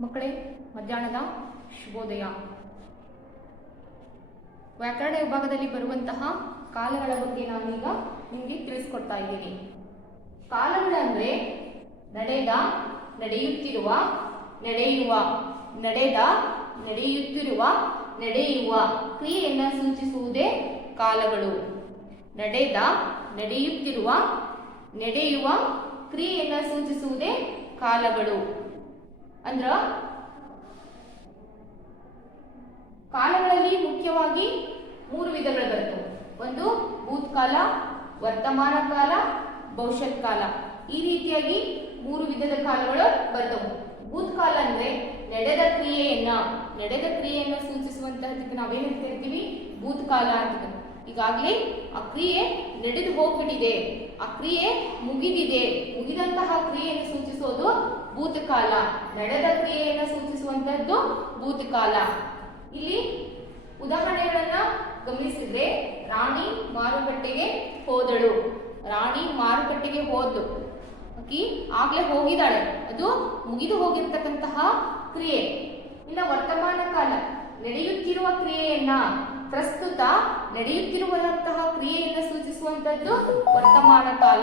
ಮಕ್ಕಳೇ, ಮಧ್ಯಾಹ್ನದ ಶುಭೋದಯ. ವ್ಯಾಕರಣ ವಿಭಾಗದಲ್ಲಿ ಬರುವಂತಹ ಕಾಲಗಳ ಬಗ್ಗೆ ನಾನೀಗ ನಿಮಗೆ ತಿಳಿಸ್ಕೊಡ್ತಾ ಇದ್ದೀನಿ. ಕಾಲಗಳಂದ್ರೆ ನಡೆದ, ನಡೆಯುತ್ತಿರುವ, ನಡೆಯುವ, ನಡೆದ, ನಡೆಯುತ್ತಿರುವ, ನಡೆಯುವ ಕ್ರಿಯೆಯನ್ನು ಸೂಚಿಸುವುದೇ ಕಾಲಗಳು. ನಡೆದ, ನಡೆಯುತ್ತಿರುವ, ನಡೆಯುವ ಕ್ರಿಯೆಯನ್ನು ಸೂಚಿಸುವುದೇ ಕಾಲಗಳು. ಅಂದ್ರ ಕಾಲಗಳಲ್ಲಿ ಮುಖ್ಯವಾಗಿ ಮೂರು ವಿಧಗಳು ಬರ್ತವೆ ಒಂದು ಭೂತ್ಕಾಲ, ವರ್ತಮಾನ ಕಾಲ, ಭವಿಷ್ಯತ್ ಕಾಲ. ಈ ರೀತಿಯಾಗಿ ಮೂರು ವಿಧದ ಕಾಲಗಳು ಬರ್ತವೆ. ಭೂತ್ಕಾಲ ಅಂದ್ರೆ ನಡೆದ ಕ್ರಿಯೆಯನ್ನ, ನಡೆದ ಕ್ರಿಯೆಯನ್ನು ಸೂಚಿಸುವಂತಹದಕ್ಕೆ ನಾವೇನ್ ಅಂತ ಹೇಳ್ತೀವಿ ಭೂತ್ಕಾಲ ಅಂತ. ಈಗಾಗಲೇ ಆ ಕ್ರಿಯೆ ನಡೆದು ಹೋಗ್ಬಿಟ್ಟಿದೆ. ಆ ಕ್ರಿಯೆ ಮುಗಿದಿದೆ. ಮುಗಿದಂತಹ ಕ್ರಿಯೆಯನ್ನು ಸೂಚಿಸೋದು ಭೂತಕಾಲ. ನಡೆದ ಕ್ರಿಯೆಯನ್ನು ಸೂಚಿಸುವಂತದ್ದು ಭೂತಕಾಲ. ಇಲ್ಲಿ ಉದಾಹರಣೆಗಳನ್ನ ಗಮನಿಸಿದ್ರೆ, ರಾಣಿ ಮಾರುಕಟ್ಟೆಗೆ ಹೋದಳು. ರಾಣಿ ಮಾರುಕಟ್ಟೆಗೆ ಹೋದ್ಲು ಅಕ್ಕಿ ಆಗ್ಲೇ ಹೋಗಿದ್ದಾಳೆ. ಅದು ಮುಗಿದು ಹೋಗಿರ್ತಕ್ಕಂತಹ ಕ್ರಿಯೆ. ಇನ್ನ ವರ್ತಮಾನ ಕಾಲ. ನಡೆಯುತ್ತಿರುವ ಕ್ರಿಯೆಯನ್ನ ಪ್ರಸ್ತುತ ನಡೆಯುತ್ತಿರುವಂತಹ ಕ್ರಿಯೆಯನ್ನು ಸೂಚಿಸುವಂತದ್ದು ವರ್ತಮಾನ ಕಾಲ.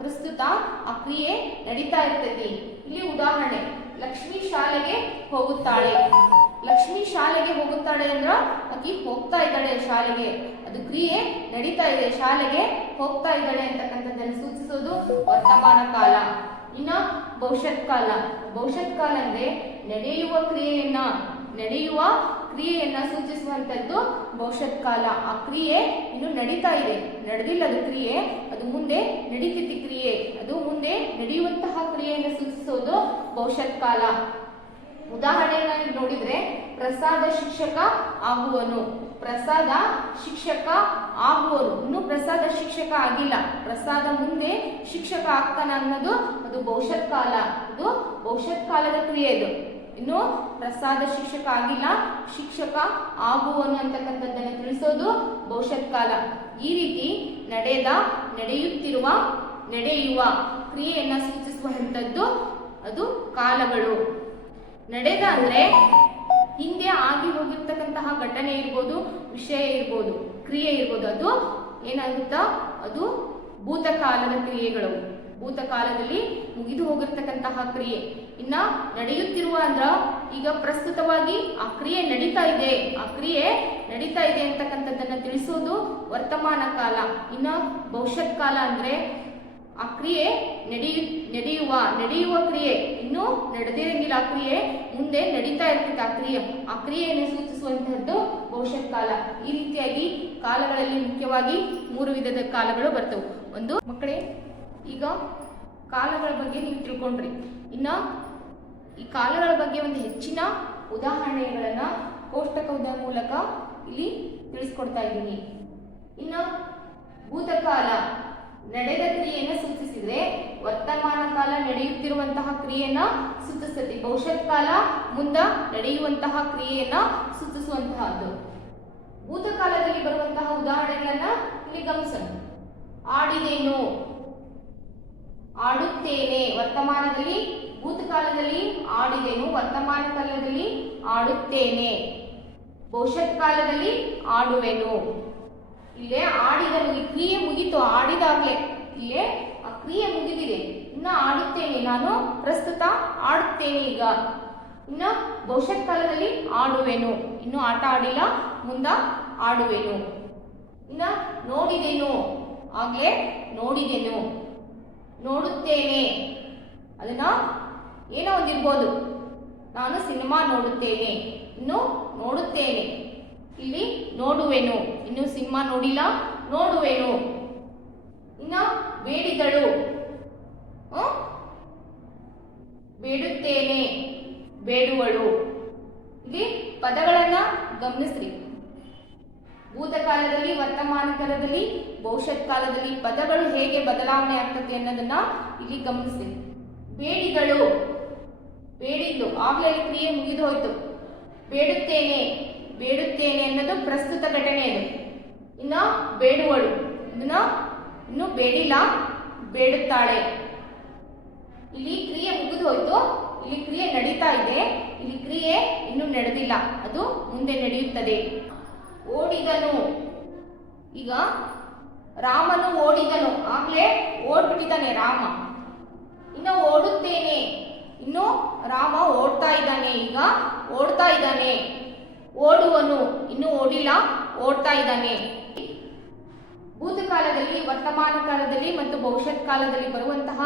ಪ್ರಸ್ತುತ ಆ ಕ್ರಿಯೆ ನಡೀತಾ ಇರ್ತದೆ ಇಲ್ಲಿ ಉದಾಹರಣೆ, ಲಕ್ಷ್ಮಿ ಶಾಲೆಗೆ ಹೋಗುತ್ತಾಳೆ. ಲಕ್ಷ್ಮಿ ಶಾಲೆಗೆ ಹೋಗುತ್ತಾಳೆ ಅಂದ್ರ ಆಕಿ ಹೋಗ್ತಾ ಇದ್ದಾಳೆ ಶಾಲೆಗೆ. ಅದು ಕ್ರಿಯೆ ನಡೀತಾ ಇದೆ, ಶಾಲೆಗೆ ಹೋಗ್ತಾ ಇದ್ದಾಳೆ ಅಂತಕ್ಕಂಥದ್ದನ್ನು ಸೂಚಿಸೋದು ವರ್ತಮಾನ ಕಾಲ. ಇನ್ನ ಭವಿಷ್ಯತ್ ಕಾಲ. ಭವಿಷ್ಯತ್ ಕಾಲ ಅಂದ್ರೆ ನಡೆಯುವ ಕ್ರಿಯೆಯನ್ನ ನಡೆಯುವ ಕ್ರಿಯೆಯನ್ನ ಸೂಚಿಸುವಂತದ್ದು ಭವಿಷ್ಯತ್ ಕಾಲ ಆ ಕ್ರಿಯೆ ಇನ್ನು ನಡೀತಾ ಇದೆ. ನಡೆದಿಲ್ಲ ಅದು ಕ್ರಿಯೆ, ಅದು ಮುಂದೆ ನಡೀತಿದ್ದ ಕ್ರಿಯೆ, ಅದು ಮುಂದೆ ನಡೆಯುವಂತಹ ಕ್ರಿಯೆಯನ್ನು ಸೂಚಿಸೋದು ಭವಿಷ್ಯತ್ ಕಾಲ ಉದಾಹರಣೆಯನ್ನ ನೋಡಿದ್ರೆ, ಪ್ರಸಾದ ಶಿಕ್ಷಕ ಆಗುವನು. ಪ್ರಸಾದ ಶಿಕ್ಷಕ ಆಗುವನು. ಇನ್ನು ಪ್ರಸಾದ ಶಿಕ್ಷಕ ಆಗಿಲ್ಲ. ಪ್ರಸಾದ ಮುಂದೆ ಶಿಕ್ಷಕ ಆಗ್ತಾನ ಅನ್ನೋದು ಅದು ಭವಿಷ್ಯತ್ ಕಾಲ ಅದು ಭವಿಷ್ಯತ್ ಕಾಲದ ಕ್ರಿಯೆ ಇದು. ಇನ್ನು ಪ್ರಸಾದ ಶಿಕ್ಷಕ ಆಗಿಲ್ಲ ಶಿಕ್ಷಕ ಆಗುವನು ಅಂತಕ್ಕಂಥದ್ದನ್ನು ತಿಳಿಸೋದು ಭವಿಷ್ಯತ್ ಕಾಲ. ಈ ರೀತಿ ನಡೆದ, ನಡೆಯುತ್ತಿರುವ, ನಡೆಯುವ ಕ್ರಿಯೆಯನ್ನ ಸೂಚಿಸುವಂತದ್ದು ಅದು ಕಾಲಗಳು. ನಡೆದ ಅಂದ್ರೆ ಹಿಂದೆ ಆಗಿ ಹೋಗಿರ್ತಕ್ಕಂತಹ ಘಟನೆ ಇರ್ಬೋದು, ವಿಷಯ ಇರ್ಬೋದು, ಕ್ರಿಯೆ ಇರ್ಬೋದು, ಅದು ಏನಾಗುತ್ತಾ? ಅದು ಭೂತಕಾಲದ ಕ್ರಿಯೆಗಳು. ಭೂತಕಾಲದಲ್ಲಿ ಮುಗಿದು ಹೋಗಿರ್ತಕ್ಕಂತಹ ಕ್ರಿಯೆ. ಇನ್ನ ನಡೆಯುತ್ತಿರುವ ಅಂದ್ರ ಈಗ ಪ್ರಸ್ತುತವಾಗಿ ಆ ಕ್ರಿಯೆ ನಡೀತಾ ಇದೆ. ಆ ಕ್ರಿಯೆ ನಡೀತಾ ಇದೆ ಅಂತಕ್ಕಂಥದ್ದನ್ನ ತಿಳಿಸೋದು ವರ್ತಮಾನ ಕಾಲ. ಇನ್ನ ಭವಿಷ್ಯತ್ ಕಾಲ ಅಂದ್ರೆ ಆ ಕ್ರಿಯೆ ನಡೆಯು, ನಡೆಯುವ ನಡೆಯುವ ಕ್ರಿಯೆ. ಇನ್ನೂ ನಡೆದಿರಂಗಿಲ್ಲ. ಆ ಕ್ರಿಯೆ ಮುಂದೆ ನಡೀತಾ ಇರ್ತಿತ್ತು ಆ ಕ್ರಿಯೆ. ಆ ಕ್ರಿಯೆಯನ್ನು ಸೂಚಿಸುವಂತಹದ್ದು ಭವಿಷ್ಯತ್ ಕಾಲ. ಈ ರೀತಿಯಾಗಿ ಕಾಲಗಳಲ್ಲಿ ಮುಖ್ಯವಾಗಿ ಮೂರು ವಿಧದ ಕಾಲಗಳು ಬರ್ತವೆ. ಒಂದು, ಮಕ್ಕಳೇ, ಈಗ ಕಾಲಗಳ ಬಗ್ಗೆ ನೀವು ತಿಳ್ಕೊಂಡ್ರಿ. ಇನ್ನ ಈ ಕಾಲಗಳ ಬಗ್ಗೆ ಒಂದು ಹೆಚ್ಚಿನ ಉದಾಹರಣೆಗಳನ್ನು ಕೋಷ್ಟಕದ ಮೂಲಕ ಇಲ್ಲಿ ತಿಳಿಸ್ಕೊಡ್ತಾ ಇದ್ದೀನಿ. ಇನ್ನು ಭೂತಕಾಲ ನಡೆದ ಕ್ರಿಯೆಯನ್ನು ಸೂಚಿಸಿದ್ರೆ ವರ್ತಮಾನ ಕಾಲ ನಡೆಯುತ್ತಿರುವಂತಹ ಕ್ರಿಯೆಯನ್ನ ಸೂಚಿಸ್ತದೆ ಭವಿಷ್ಯತ್ ಕಾಲ ಮುಂದ ನಡೆಯುವಂತಹ ಕ್ರಿಯೆಯನ್ನ ಸೂಚಿಸುವಂತಹದ್ದು. ಭೂತಕಾಲದಲ್ಲಿ ಬರುವಂತಹ ಉದಾಹರಣೆಗಳನ್ನ ಇಲ್ಲಿ ಗಮನಿಸೋಣ. ಆಡಿದೇನು? ಆಡುತ್ತೇನೆ. ವರ್ತಮಾನದಲ್ಲಿ ಭೂತಕಾಲದಲ್ಲಿ ಆಡಿದೆನು, ವರ್ತಮಾನ ಕಾಲದಲ್ಲಿ ಆಡುತ್ತೇನೆ. ಭವಿಷ್ಯತ್ ಕಾಲದಲ್ಲಿ ಆಡುವೆನು. ಇಲ್ಲೇ ಆಡಿದನು, ಈ ಕ್ರಿಯೆ ಮುಗಿತು. ಆಡಿದಾಗ್ಲೆ, ಇಲ್ಲೇ ಆ ಕ್ರಿಯೆ ಮುಗಿದಿದೆ. ಇನ್ನ ಆಡುತ್ತೇನೆ, ನಾನು ಪ್ರಸ್ತುತ ಆಡುತ್ತೇನೆ ಈಗ. ಇನ್ನ ಭವಿಷ್ಯತ್ ಕಾಲದಲ್ಲಿ ಆಡುವೆನು. ಇನ್ನು ಆಟ ಆಡಿಲ್ಲ, ಮುಂದ ಆಡುವೆನು. ಇನ್ನ ನೋಡಿದೆನು, ಆಗ್ಲೇ ನೋಡಿದೆನು. ನೋಡುತ್ತೇನೆ. ಅದನ್ನ ಏನೋ ಒಂದಿರ್ಬೋದು. ನಾನು ಸಿನಿಮಾ ನೋಡುತ್ತೇನೆ. ಇನ್ನು ನೋಡುತ್ತೇನೆ. ಇಲ್ಲಿ ನೋಡುವೆನು. ಇನ್ನು ಸಿನಿಮಾ ನೋಡಿಲ್ಲ, ನೋಡುವೆನು. ಇನ್ನ ಬೇಡಿದಳು? ಬೇಡುತ್ತೇನೆ, ಬೇಡುವಳು. ಇಲ್ಲಿ ಪದಗಳನ್ನ ಗಮನಿಸ್ರಿ. ಭೂತಕಾಲದಲ್ಲಿ ವರ್ತಮಾನ ಕಾಲದಲ್ಲಿ ಭವಿಷ್ಯತ್ ಕಾಲದಲ್ಲಿ ಪದಗಳು ಹೇಗೆ ಬದಲಾವಣೆ ಆಗ್ತದೆ ಅನ್ನೋದನ್ನ ಇಲ್ಲಿ ಗಮನಿಸಿ ಬೇಡಿದಳು. ಬೇಡಿದ್ದು. ಆಗ್ಲೇ ಕ್ರಿಯೆ ಮುಗಿದು ಹೋಯ್ತು. ಬೇಡುತ್ತೇನೆ ಬೇಡುತ್ತೇನೆ ಅನ್ನೋದು ಪ್ರಸ್ತುತ ಘಟನೆ ಅದು. ಇನ್ನು ಬೇಡುವಳು. ಇದನ್ನ ಇನ್ನು ಬೇಡಿಲ್ಲ, ಬೇಡುತ್ತಾಳೆ. ಇಲ್ಲಿ ಕ್ರಿಯೆ ಮುಗಿದು ಹೋಯ್ತು. ಇಲ್ಲಿ ಕ್ರಿಯೆ ನಡೀತಾ ಇದೆ. ಇಲ್ಲಿ ಕ್ರಿಯೆ ಇನ್ನೂ ನಡೆದಿಲ್ಲ. ಅದು ಮುಂದೆ ನಡೆಯುತ್ತದೆ. ಓಡಿದನು. ಈಗ ರಾಮನು ಓಡಿದನು. ಆಗ್ಲೇ ಓಡ್ಬಿಟ್ಟಿದ್ದಾನೆ ರಾಮ. ಇನ್ನು ಓಡುತ್ತೇನೆ. ಇನ್ನು ರಾಮ ಓಡ್ತಾ ಇದ್ದಾನೆ ಈಗ. ಓಡ್ತಾ ಇದ್ದಾನೆ. ಓಡುವನು ಇನ್ನು ಓಡಿಲ್ಲ. ಓಡ್ತಾ ಇದ್ದಾನೆ. ಭೂತಕಾಲದಲ್ಲಿ, ವರ್ತಮಾನ ಕಾಲದಲ್ಲಿ ಮತ್ತು ಭವಿಷ್ಯತ್ ಕಾಲದಲ್ಲಿ ಬರುವಂತಹ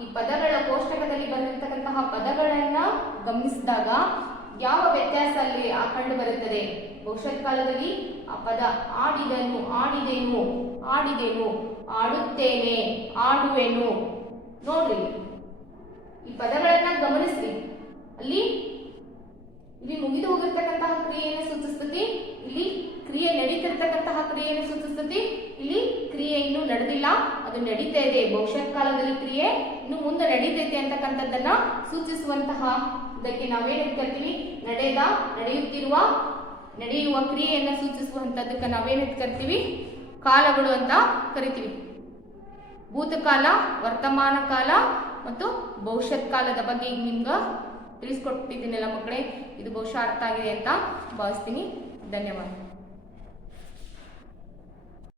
ಈ ಪದಗಳ ಕೋಷ್ಟಕದಲ್ಲಿ ಬರತಕ್ಕಂತಹ ಪದಗಳನ್ನ ಗಮನಿಸಿದಾಗ ಯಾವ ವ್ಯತ್ಯಾಸ ಅಲ್ಲಿ ಕಂಡು ಬರುತ್ತದೆ? ಭವಿಷ್ಯತ್ ಕಾಲದಲ್ಲಿ ಆ ಪದ ಆಡಿದನು, ಆಡಿದೆನು ಆಡಿದೆನು, ಆಡುತ್ತೇನೆ, ಆಡುವೆನು. ನೋಡ್ರಿ. ಈ ಪದಗಳನ್ನ ಗಮನಿಸ್ರಿ. ಅಲ್ಲಿ ಇಲ್ಲಿ ಮುಗಿದು ಹೋಗಿರ್ತಕ್ಕಂತಹ ಕ್ರಿಯೆಯನ್ನು ಸೂಚಿಸ್ತತಿ, ಇಲ್ಲಿ ಕ್ರಿಯೆ ನಡೀತಿರ್ತಕ್ಕಂತಹ ಕ್ರಿಯೆಯನ್ನು ಸೂಚಿಸ್ತತಿ, ಇಲ್ಲಿ ಕ್ರಿಯೆ ಇನ್ನೂ ನಡೆದಿಲ್ಲ, ಅದು ನಡೀತಾ ಇದೆ. ಭವಿಷ್ಯತ್ ಕಾಲದಲ್ಲಿ ಕ್ರಿಯೆ ಇನ್ನು ಮುಂದೆ ನಡೀತೈತೆ ಅಂತಕ್ಕಂಥದ್ದನ್ನ ಸೂಚಿಸುವಂತಹ ಇದಕ್ಕೆ ನಾವೇನು ಕರಿತೀವಿ ನಡೆದ, ನಡೆಯುತ್ತಿರುವ, ನಡೆಯುವ ಕ್ರಿಯೆಯನ್ನ ಸೂಚಿಸುವಂತದ್ದಕ್ಕೆ ನಾವೇನು ಕರಿತೀವಿ ಕಾಲಗಳು ಅಂತ ಕರಿತೀವಿ. ಭೂತಕಾಲ, ವರ್ತಮಾನ ಕಾಲ ಮತ್ತು ಭವಿಷ್ಯತ್ ಕಾಲದ ಬಗ್ಗೆ ಈಗ ನಿಮ್ಗೆ ತಿಳಿಸ್ಕೊಟ್ಟಿದ್ದೀನಲ್ಲ ಮಕ್ಕಳೇ, ಇದು ಬಹುಶಃ ಅರ್ಥ ಆಗಿದೆ ಅಂತ ಭಾವಿಸ್ತೀನಿ. ಧನ್ಯವಾದ.